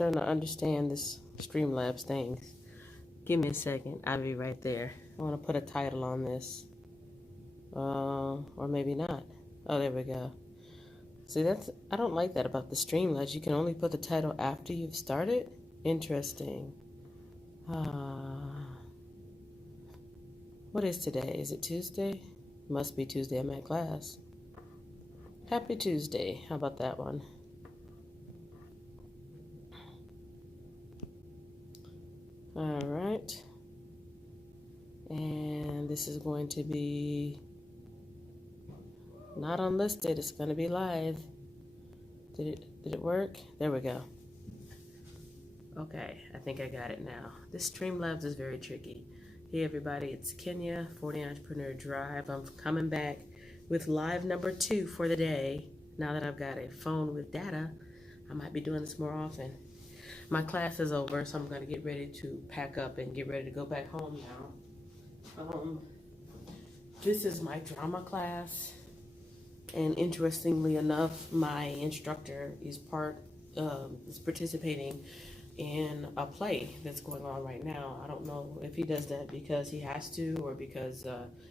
starting to understand this Streamlabs thing. Give me a second. I'll be right there. I want to put a title on this. Or maybe not. Oh, there we go. See, I don't like that about the Streamlabs. You can only put the title after you've started. Interesting. What is today? Is it Tuesday? Must be Tuesday. I'm at class. Happy Tuesday. How about that one? All right. And this is going to be not unlisted. It's going to be live. Did it work? There we go. Okay, I think I got it now. This Streamlabs is very tricky. Hey everybody, it's Kenya, 40 Entrepreneur Drive. I'm coming back with live number 2 for the day. Now that I've got a phone with data, I might be doing this more often. My class is over, so I'm going to get ready to pack up and get ready to go back home now. This is my drama class, and interestingly enough, my instructor is participating in a play that's going on right now. I don't know if he does that because he has to or because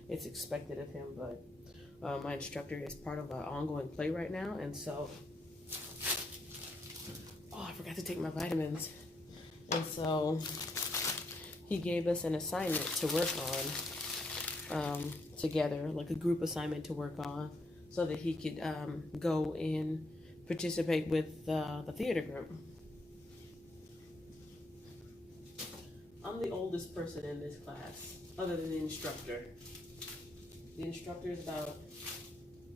it's expected of him, but my instructor is part of an ongoing play right now, and so I forgot to take my vitamins, and so he gave us an assignment to work on together, like a group assignment to work on, so that he could go and participate with the theater group. I'm the oldest person in this class, other than the instructor. The instructor is about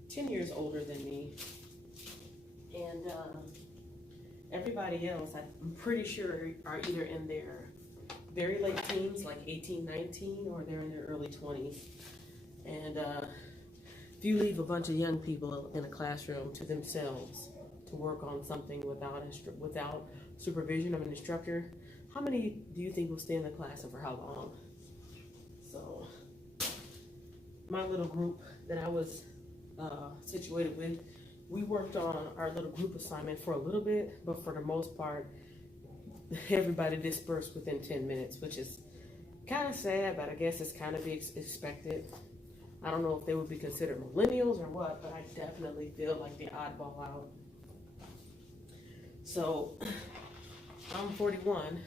10 years older than me. And everybody else, I'm pretty sure, are either in their very late teens, like 18, 19, or they're in their early 20s. And if you leave a bunch of young people in a classroom to themselves to work on something without supervision of an instructor, how many do you think will stay in the class and for how long? So my little group that I was situated with, we worked on our little group assignment for a little bit, but for the most part, everybody dispersed within 10 minutes, which is kind of sad, but I guess it's kind of expected. I don't know if they would be considered millennials or what, but I definitely feel like the oddball out. So I'm 41.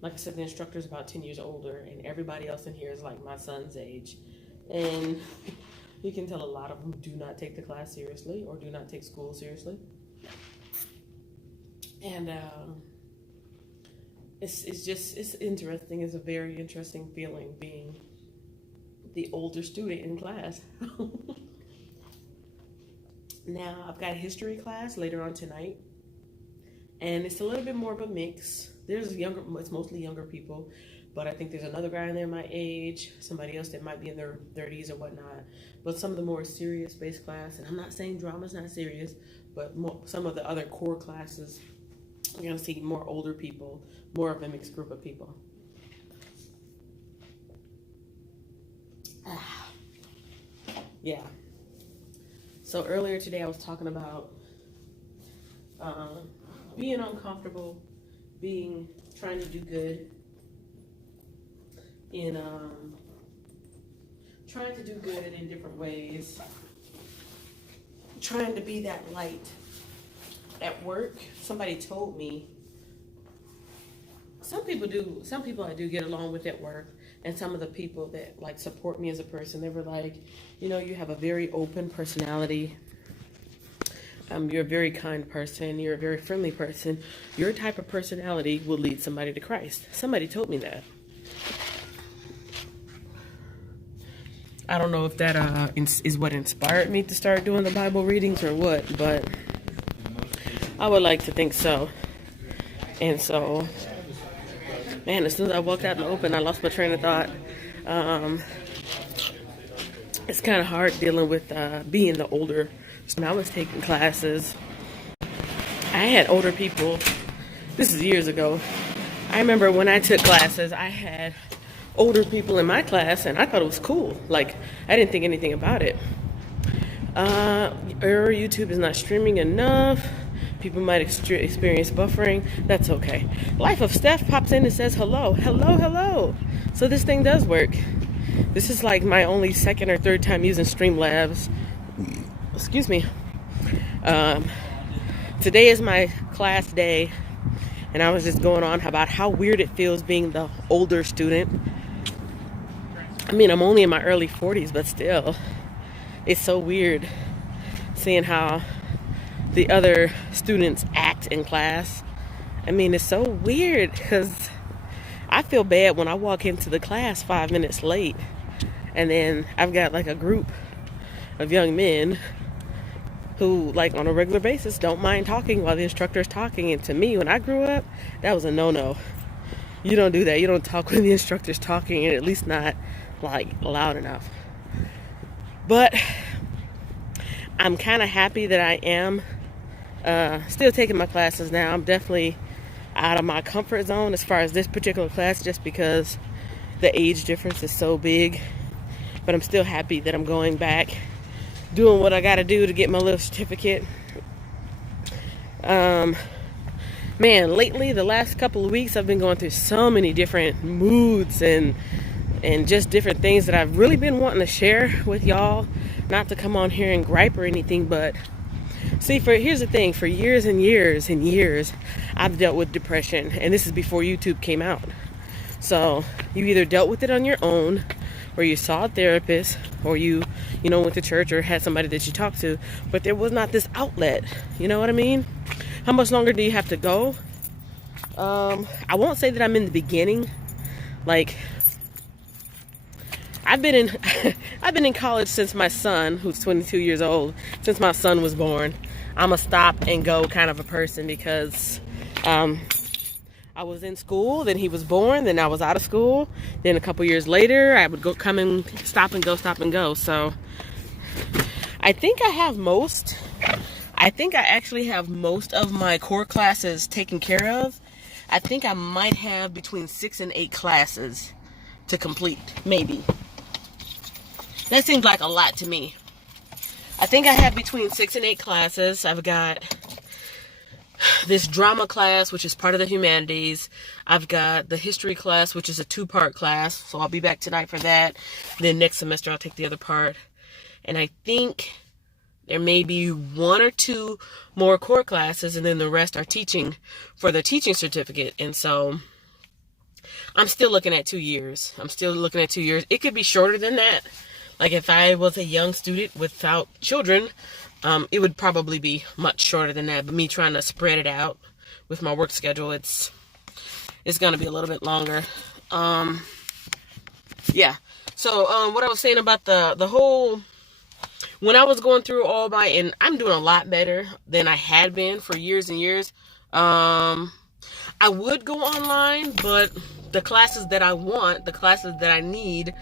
Like I said, the instructor is about 10 years older, and everybody else in here is like my son's age. And you can tell a lot of them do not take the class seriously or do not take school seriously. And it's interesting. It's a very interesting feeling being the older student in class. Now, I've got a history class later on tonight, and it's a little bit more of a mix. It's mostly younger people, but I think there's another guy in there my age, somebody else that might be in their 30s or whatnot. But some of the more serious-based class, and I'm not saying drama's not serious, but some of the other core classes, you're going to see more older people, more of a mixed group of people. Yeah. So earlier today I was talking about being uncomfortable, trying to do good, in trying to do good in different ways, trying to be that light at work. Somebody told me some people I do get along with at work, and some of the people that like support me as a person, they were like, you have a very open personality. You're a very kind person. You're a very friendly person. Your type of personality will lead somebody to Christ. Somebody told me that. I don't know if that is what inspired me to start doing the Bible readings or what, but I would like to think so. And so, man, as soon as I walked out in the open, I lost my train of thought. It's kind of hard dealing with being the older. When I was taking classes, I had older people. This is years ago. I remember when I took classes, I had older people in my class, and I thought it was cool. Like, I didn't think anything about it. YouTube is not streaming enough. People might experience buffering. That's okay. Life of Steph pops in and says hello, hello, hello. So this thing does work. This is like my only second or third time using Streamlabs. Excuse me. Today is my class day, and I was just going on about how weird it feels being the older student. I mean, I'm only in my early 40s, but still, it's so weird seeing how the other students act in class. I mean, it's so weird because I feel bad when I walk into the class 5 minutes late, and then I've got like a group of young men who, like, on a regular basis don't mind talking while the instructor is talking. And to me, when I grew up, that was a no-no. You don't do that. You don't talk when the instructor's talking, and at least not like loud enough. But I'm kind of happy that I am still taking my classes now. I'm definitely out of my comfort zone as far as this particular class, just because the age difference is so big. But I'm still happy that I'm going back, doing what I got to do to get my little certificate. Man, lately, the last couple of weeks, I've been going through so many different moods and just different things that I've really been wanting to share with y'all. Not to come on here and gripe or anything, but see, here's the thing. For years and years and years, I've dealt with depression, and this is before YouTube came out. So you either dealt with it on your own, or you saw a therapist, or you went to church or had somebody that you talked to, but there was not this outlet. You know what I mean? How much longer do you have to go? I won't say that I'm in the beginning. Like, I've been in college since my son, who's 22 years old, since my son was born. I'm a stop and go kind of a person because I was in school, then he was born, then I was out of school, then a couple years later I would come and stop and go. So I think I actually have most of my core classes taken care of. I think I might have between 6 and 8 classes to complete, maybe. That seems like a lot to me. I think I have between 6 and 8 classes. I've got this drama class, which is part of the humanities. I've got the history class, which is a 2-part class. So I'll be back tonight for that. Then next semester, I'll take the other part. And I think there may be 1 or 2 more core classes, and then the rest are teaching for the teaching certificate. And so I'm still looking at 2 years. It could be shorter than that. Like if I was a young student without children, it would probably be much shorter than that. But me trying to spread it out with my work schedule, it's going to be a little bit longer. Yeah. So what I was saying about the whole, when I was going through all my, and I'm doing a lot better than I had been for years and years. I would go online, but the classes that I want, the classes that I need,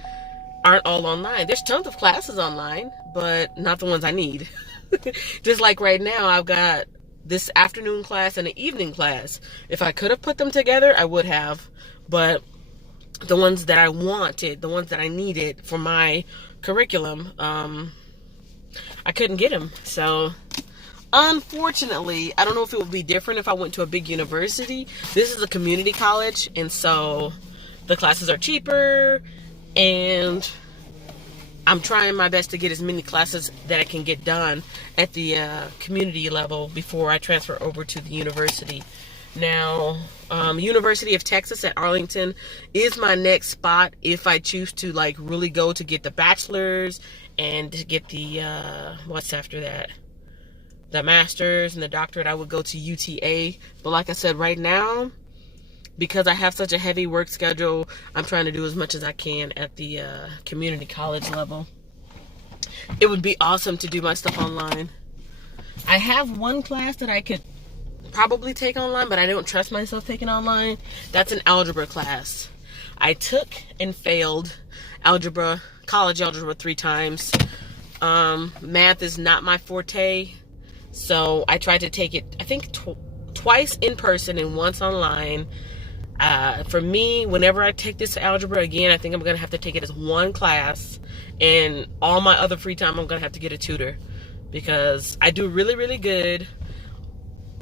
aren't all online. There's tons of classes online, but not the ones I need. Just like right now, I've got this afternoon class and an evening class. If I could have put them together, I would have. But the ones that I wanted, the ones that I needed for my curriculum, I couldn't get them. So unfortunately, I don't know if it would be different if I went to a big university. This is a community college, and so the classes are cheaper, and I'm trying my best to get as many classes that I can get done at the community level before I transfer over to the university. Now, University of Texas at Arlington is my next spot if I choose to like really go to get the bachelor's and to get the, what's after that? The master's and the doctorate. I would go to UTA. But like I said, right now, because I have such a heavy work schedule, I'm trying to do as much as I can at the community college level. It would be awesome to do my stuff online. I have one class that I could probably take online, but I don't trust myself taking online. That's an algebra class. I took and failed algebra, college algebra 3 times. Math is not my forte, so I tried to take it, I think, twice in person and once online. For me, whenever I take this algebra again, I think I'm going to have to take it as one class, and all my other free time I'm going to have to get a tutor, because I do really, really good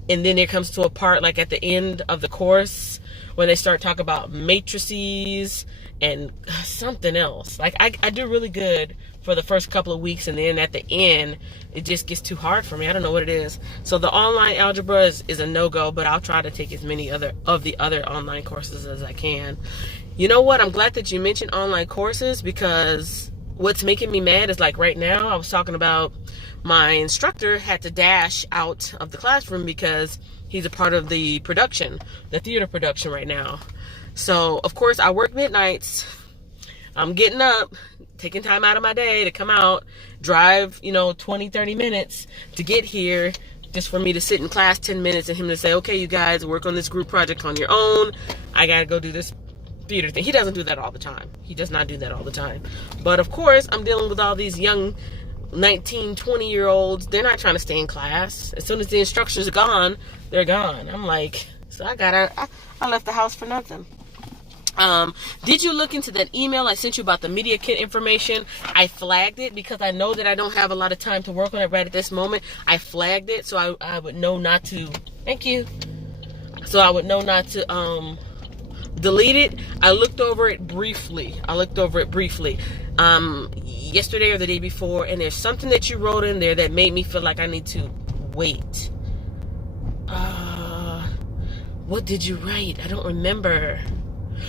And then it comes to a part like at the end of the course when they start talking about matrices and something else. Like I do really good for the first couple of weeks, and then at the end it just gets too hard for me. I don't know what it is. So the online algebra is a no-go, but I'll try to take as many of the other online courses as I can. You know what? I'm glad that you mentioned online courses, because what's making me mad is like right now I was talking about my instructor had to dash out of the classroom because he's a part of the production, the theater production right now. So of course I work midnights. I'm getting up, taking time out of my day to come out, drive, 20, 30 minutes to get here, just for me to sit in class 10 minutes and him to say, okay, you guys work on this group project on your own. I got to go do this theater thing. He doesn't do that all the time. He does not do that all the time. But of course, I'm dealing with all these young 19, 20-year-olds. They're not trying to stay in class. As soon as the instructors are gone, they're gone. I'm like, so I left the house for nothing. Did you look into that email I sent you about the media kit information? I flagged it because I know that I don't have a lot of time to work on it right at this moment. I flagged it so I would know not to. Thank you. So I would know not to delete it. I looked over it briefly. Yesterday or the day before, and there's something that you wrote in there that made me feel like I need to wait. What did you write? I don't remember.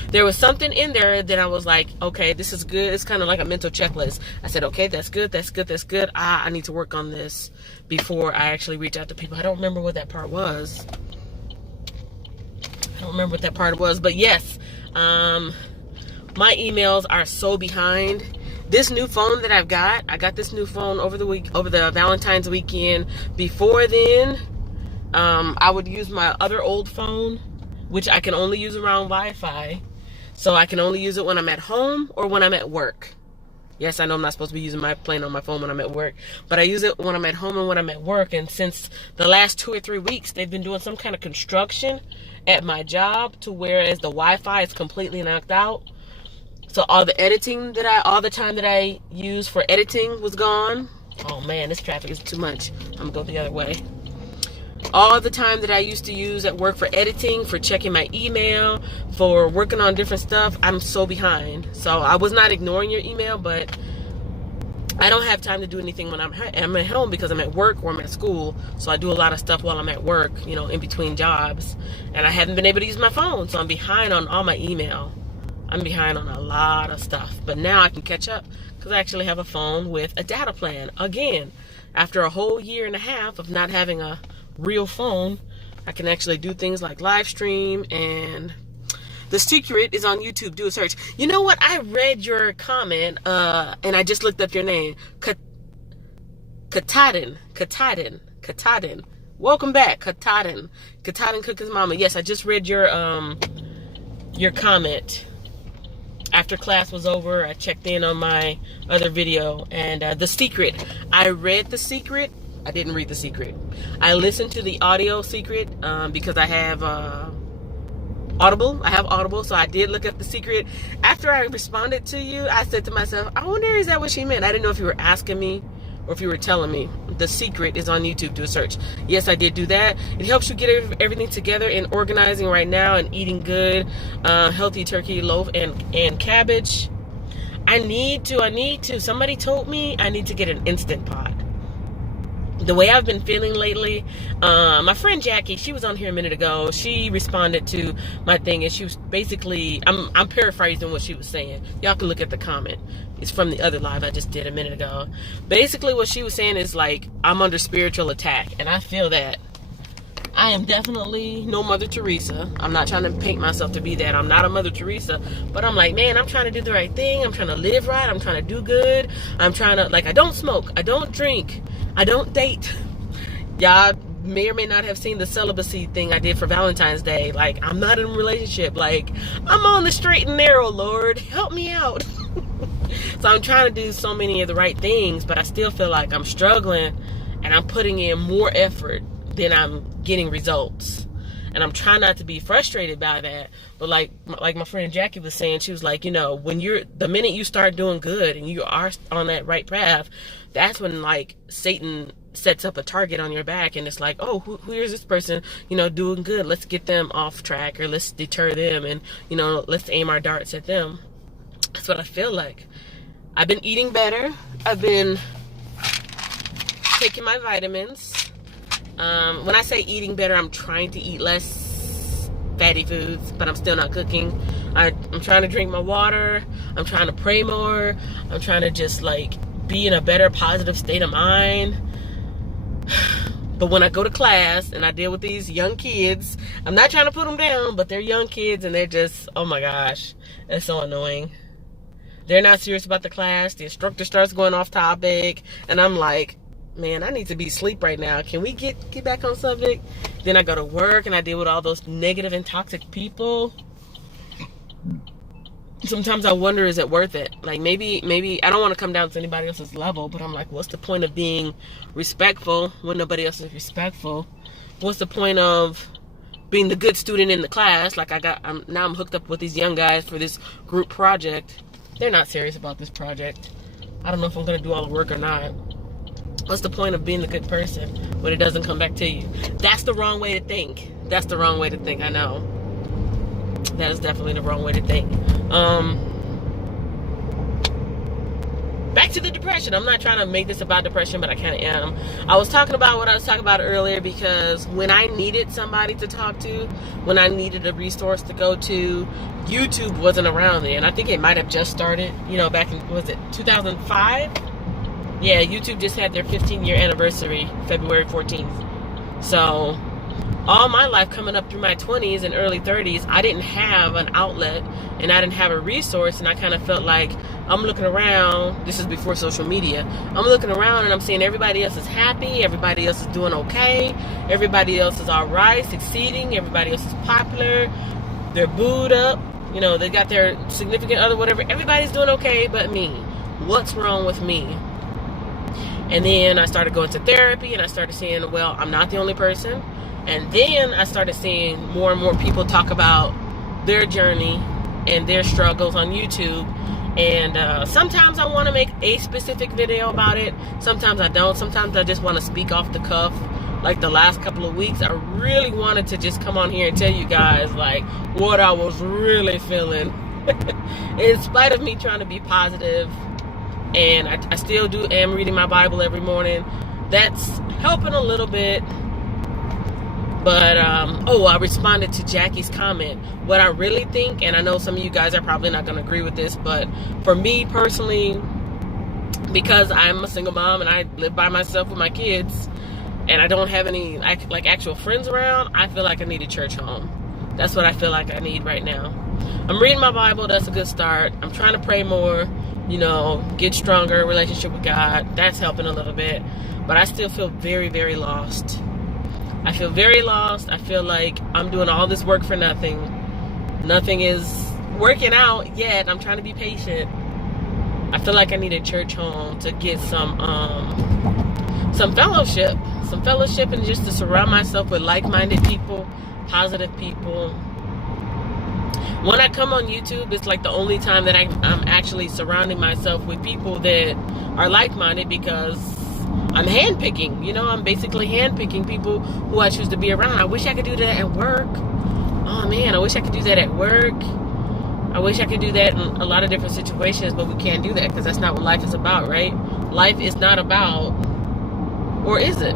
There was something in there that I was like, okay, this is good. It's kind of like a mental checklist. I said, okay, that's good, that's good, that's good. I need to work on this before I actually reach out to people. I don't remember what that part was. But yes, my emails are so behind. This new phone that I got this new phone over the Valentine's weekend. Before then, I would use my other old phone, which I can only use around Wi-Fi. So I can only use it when I'm at home or when I'm at work. Yes, I know I'm not supposed to be playing on my phone when I'm at work, but I use it when I'm at home and when I'm at work. And since the last 2 or 3 weeks, they've been doing some kind of construction at my job to whereas the Wi-Fi is completely knocked out. So all the time that I used for editing was gone. Oh man, this traffic is too much. I'm gonna go the other way. All the time that I used to use at work for editing, for checking my email, for working on different stuff, I'm so behind. So I was not ignoring your email, but I don't have time to do anything when I'm at home because I'm at work or I'm at school. So I do a lot of stuff while I'm at work, in between jobs. And I haven't been able to use my phone, so I'm behind on all my email. I'm behind on a lot of stuff. But now I can catch up because I actually have a phone with a data plan. Again, after a whole year and a half of not having a real phone, I can actually do things like live stream, and The Secret is on YouTube. Do a search. You know what? I read your comment, and I just looked up your name. Katahdin. Welcome back, Katahdin. Katahdin Cook's mama. Yes, I just read your comment. After class was over, I checked in on my other video, and The Secret. I read The Secret. I didn't read The Secret. I listened to the audio Secret because I have Audible. So I did look up The Secret. After I responded to you, I said to myself, I wonder, is that what she meant? I didn't know if you were asking me or if you were telling me. The Secret is on YouTube. Do a search. Yes, I did do that. It helps you get everything together and organizing right now and eating good, healthy turkey loaf and cabbage. I need to. Somebody told me I need to get an Instant Pot. The way I've been feeling lately, my friend Jackie, she was on here a minute ago. She responded to my thing, and she was basically, I'm paraphrasing what she was saying. Y'all can look at the comment. It's from the other live I just did a minute ago. Basically, what she was saying is like, I'm under spiritual attack, and I feel that. I am definitely no Mother Teresa. I'm not trying to paint myself to be that. I'm not a Mother Teresa. But I'm like, man, I'm trying to do the right thing. I'm trying to live right. I'm trying to do good. I'm trying to, I don't smoke. I don't drink. I don't date. Y'all may or may not have seen the celibacy thing I did for Valentine's Day. I'm not in a relationship. I'm on the straight and narrow, Lord. Help me out. So I'm trying to do so many of the right things, but I still feel like I'm struggling and I'm putting in more effort than I'm getting results. And I'm trying not to be frustrated by that. But like my friend Jackie was saying, she was like, when the minute you start doing good and you are on that right path, that's when Satan sets up a target on your back, and it's like, oh, who is this person, doing good? Let's get them off track, or let's deter them, and, let's aim our darts at them. That's what I feel like. I've been eating better. I've been taking my vitamins. When I say eating better, I'm trying to eat less fatty foods, but I'm still not cooking. I'm trying to drink my water. I'm trying to pray more. I'm trying to just be in a better positive state of mind. But when I go to class and I deal with these young kids, I'm not trying to put them down, but they're young kids, and they're just, oh my gosh, it's so annoying. They're not serious about the class. The instructor starts going off topic, and I'm like, man, I need to be asleep right now. Can we get back on subject? Then I go to work and I deal with all those negative and toxic people. Sometimes I wonder, is it worth it? Maybe I don't want to come down to anybody else's level, but I'm like, what's the point of being respectful when nobody else is respectful? What's the point of being the good student in the class? I'm hooked up with these young guys for this group project. They're not serious about this project. I don't know if I'm going to do all the work or not. What's the point of being a good person when it doesn't come back to you? That's the wrong way to think. That's the wrong way to think, I know. That is definitely the wrong way to think. Back to the depression. I'm not trying to make this about depression, but I kind of am. I was talking about what I was talking about earlier, because when I needed somebody to talk to, when I needed a resource to go to, YouTube wasn't around then. I think it might have just started, back in, was it 2005? Yeah, YouTube just had their 15-year anniversary, February 14th. So all my life coming up through my 20s and early 30s, I didn't have an outlet, and I didn't have a resource, and I kind of felt like I'm looking around. This is before social media. I'm looking around and I'm seeing everybody else is happy, everybody else is doing okay, everybody else is all right, succeeding, everybody else is popular, they're booed up, they got their significant other, whatever. Everybody's doing okay but me. What's wrong with me? And then I started going to therapy, and I started seeing, well, I'm not the only person. And then I started seeing more and more people talk about their journey and their struggles on YouTube. And sometimes I want to make a specific video about it. Sometimes I don't. Sometimes I just want to speak off the cuff. Like the last couple of weeks, I really wanted to just come on here and tell you guys what I was really feeling. In spite of me trying to be positive. And I still am reading my Bible every morning. That's helping a little bit. But, I responded to Jackie's comment. What I really think, and I know some of you guys are probably not going to agree with this, but for me personally, because I'm a single mom and I live by myself with my kids, and I don't have any, actual friends around, I feel like I need a church home. That's what I feel like I need right now. I'm reading my Bible. That's a good start. I'm trying to pray more, get stronger, relationship with God. That's helping a little bit. But I still feel very, very lost. I feel very lost. I feel like I'm doing all this work for nothing. Nothing is working out yet. I'm trying to be patient. I feel like I need a church home to get some fellowship. Some fellowship, and just to surround myself with like-minded people, positive people. When I come on YouTube, it's like the only time that I'm actually surrounding myself with people that are like-minded, because I'm handpicking. I'm basically handpicking people who I choose to be around. I wish I could do that at work. Oh man, I wish I could do that at work. I wish I could do that in a lot of different situations, but we can't do that because that's not what life is about, right? Life is not about, or is it?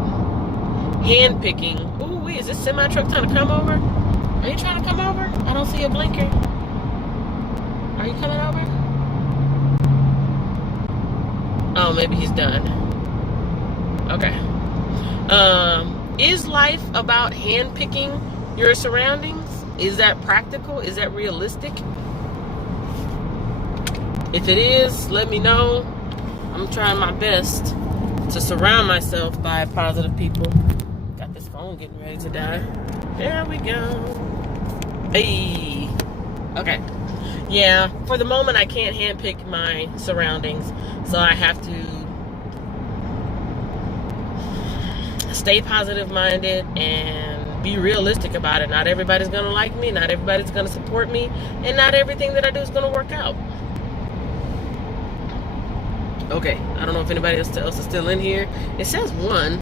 Handpicking. Ooh, is this semi-truck trying to come over? Are you trying to come over? I don't see a blinker. Are you coming over? Oh, maybe he's done. Okay. Is life about handpicking your surroundings? Is that practical? Is that realistic? If it is, let me know. I'm trying my best to surround myself by positive people. Got this phone getting ready to die. There we go. Hey. Okay. Yeah, for the moment I can't handpick my surroundings, so I have to stay positive minded and be realistic about it. Not everybody's gonna like me, not everybody's gonna support me, and not everything that I do is gonna work out. Okay, I don't know if anybody else is still in here. It says 1.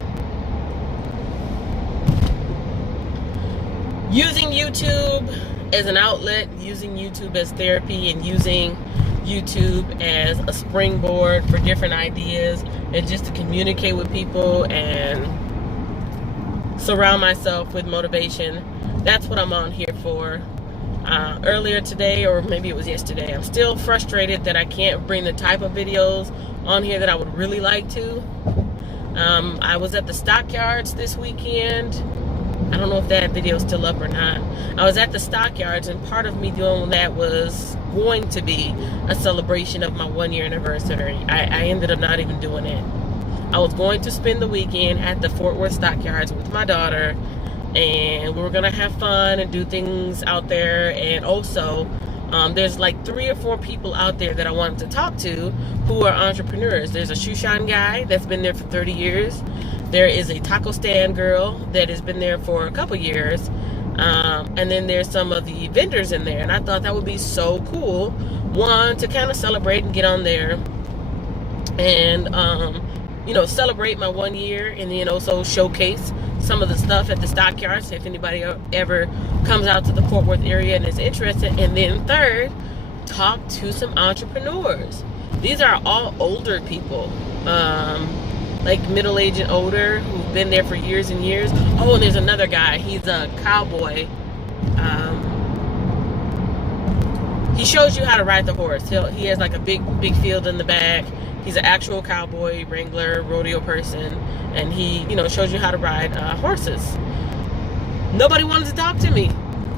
Using YouTube as an outlet, using YouTube as therapy, and using YouTube as a springboard for different ideas, and just to communicate with people and surround myself with motivation. That's what I'm on here for. Earlier today, or maybe it was yesterday, I'm still frustrated that I can't bring the type of videos on here that I would really like to. I was at the stockyards this weekend. I don't know if that video is still up or not. I was at the stockyards, and part of me doing that was going to be a celebration of my 1-year anniversary. I ended up not even doing it. I was going to spend the weekend at the Fort Worth stockyards with my daughter, and we were gonna have fun and do things out there. And also there's like 3 or 4 people out there that I wanted to talk to who are entrepreneurs. There's a shoe shine guy that's been there for 30 years. There is a taco stand girl that has been there for a couple years, and then there's some of the vendors in there. And I thought that would be so cool, one, to kind of celebrate and get on there and celebrate my 1 year, and then also showcase some of the stuff at the stockyards if anybody ever comes out to the Fort Worth area and is interested. And then third, talk to some entrepreneurs. These are all older people, like middle-aged and older, who've been there for years and years. Oh, and there's another guy. He's a cowboy. He shows you how to ride the horse. He has like a big field in the back. He's an actual cowboy, wrangler, rodeo person, and he, shows you how to ride horses. Nobody wanted to talk to me.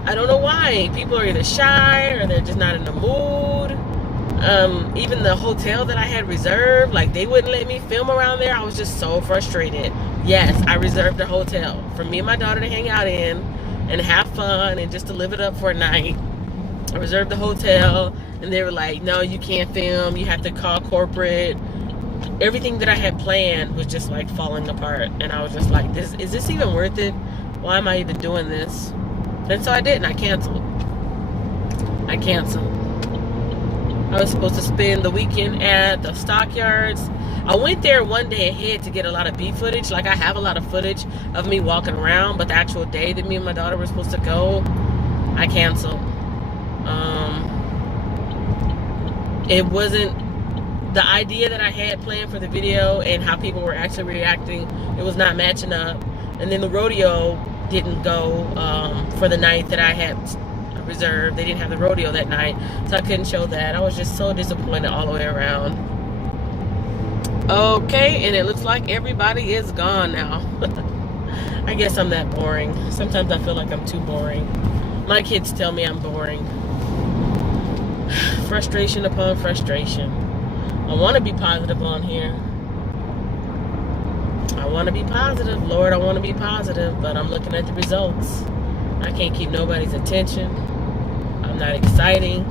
I don't know why. People are either shy or they're just not in the mood. Even the hotel that I had reserved, like, they wouldn't let me film around there. I was just so frustrated. Yes, I reserved a hotel for me and my daughter to hang out in and have fun and just to live it up for a night. I reserved the hotel, and they were like, no, you can't film. You have to call corporate. Everything that I had planned was just like falling apart. And I was just like, is this even worth it? Why am I even doing this? And so I didn't. I canceled. I was supposed to spend the weekend at the stockyards. I went there one day ahead to get a lot of bee footage. Like, I have a lot of footage of me walking around, but the actual day that me and my daughter were supposed to go, I canceled. It wasn't the idea that I had planned for the video and how people were actually reacting. It was not matching up. And then the rodeo didn't go for the night that I had reserved. They didn't have the rodeo that night, so I couldn't show that. I was just so disappointed all the way around. Okay, and it looks like everybody is gone now. I guess I'm that boring. Sometimes I feel like I'm too boring. My kids tell me I'm boring. Frustration upon frustration. I want to be positive on here. I want to be positive. Lord, I want to be positive, but I'm looking at the results. I can't keep nobody's attention. I'm not exciting.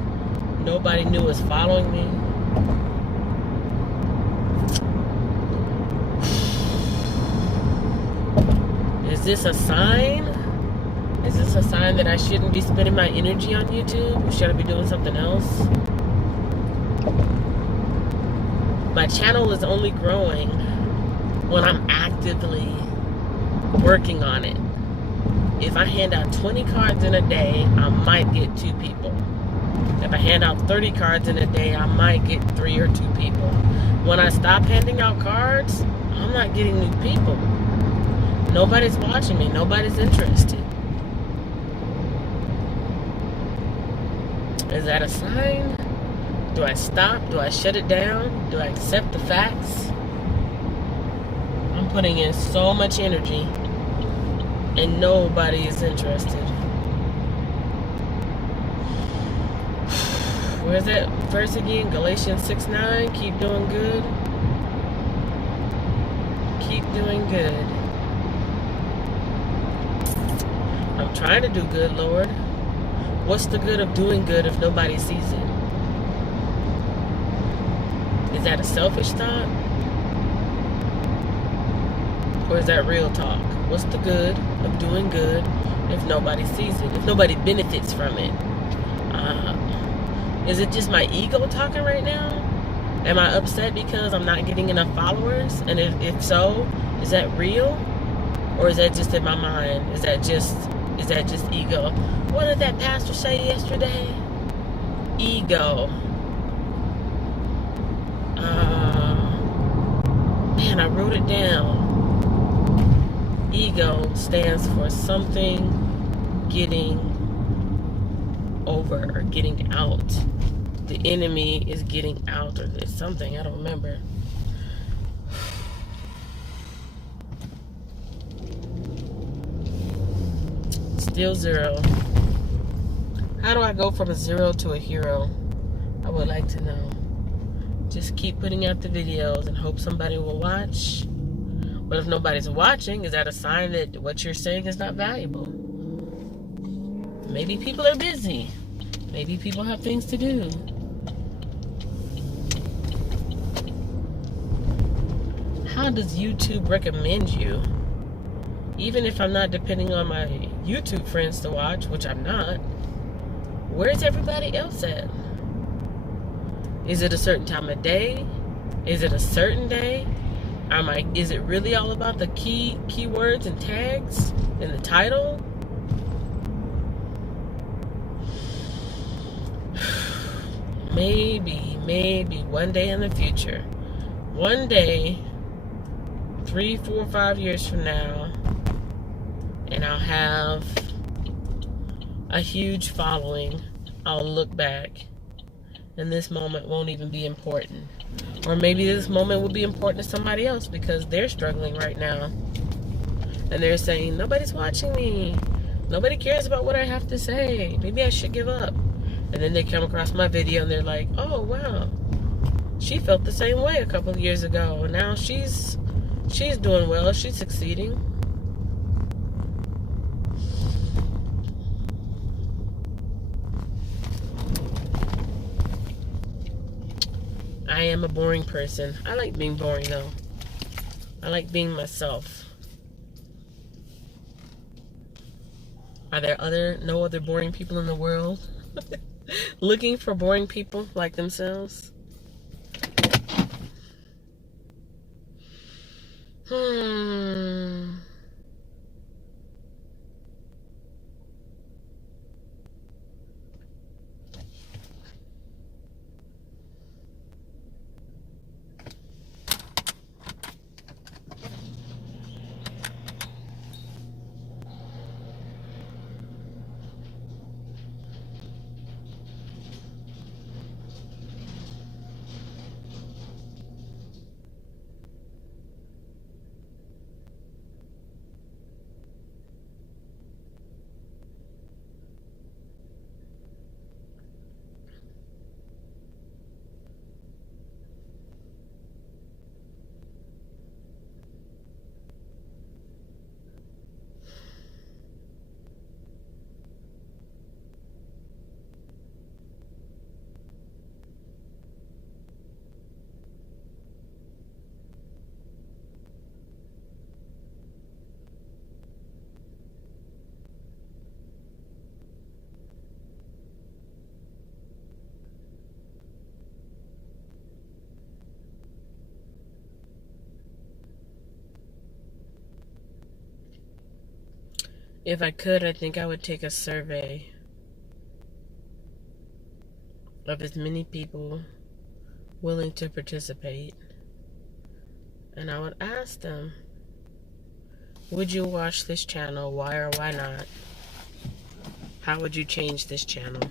Nobody new is following me. Is this a sign? Is this a sign that I shouldn't be spending my energy on YouTube? Or should I be doing something else? My channel is only growing when I'm actively working on it. If I hand out 20 cards in a day, I might get 2 people. If I hand out 30 cards in a day, I might get 3 or 2 people. When I stop handing out cards, I'm not getting new people. Nobody's watching me. Nobody's interested. Is that a sign? Do I stop? Do I shut it down? Do I accept the facts? I'm putting in so much energy and nobody is interested. Where's that verse again? Galatians 6:9. Keep doing good. Keep doing good. I'm trying to do good, Lord. What's the good of doing good if nobody sees it? Is that a selfish thought? Or is that real talk? What's the good of doing good if nobody sees it? If nobody benefits from it? Is it just my ego talking right now? Am I upset because I'm not getting enough followers? And if so, is that real? Or is that just in my mind? Is that just ego? What did that pastor say yesterday? Ego. Man, I wrote it down. Ego stands for something getting over or getting out. The enemy is getting out, or there's something, I don't remember. Still zero. How do I go from a zero to a hero? I would like to know. Just keep putting out the videos and hope somebody will watch. But if nobody's watching, is that a sign that what you're saying is not valuable? Maybe people are busy. Maybe people have things to do. How does YouTube recommend you? Even if I'm not depending on my YouTube friends to watch, which I'm not, where's everybody else at? Is it a certain time of day? Is it a certain day? Is it really all about the keywords and tags in the title? Maybe one day in the future. One day, 3, 4, 5 years from now, and I'll have a huge following. I'll look back, and this moment won't even be important. Or maybe this moment will be important to somebody else because they're struggling right now. And they're saying, nobody's watching me. Nobody cares about what I have to say. Maybe I should give up. And then they come across my video and they're like, oh, wow. She felt the same way a couple of years ago. And now she's doing well. She's succeeding. I am a boring person. I like being boring, though. I like being myself. Are there no other boring people in the world? Looking for boring people like themselves? If I could, I think I would take a survey of as many people willing to participate. And I would ask them, would you watch this channel? Why or why not? How would you change this channel?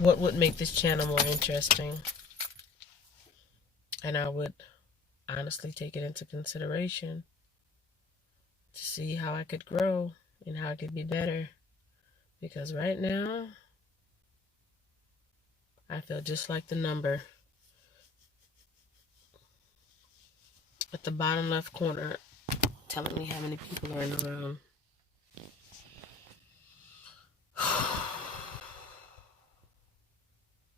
What would make this channel more interesting? And I would honestly take it into consideration to see how I could grow and how I could be better. Because right now, I feel just like the number at the bottom left corner telling me how many people are in the room.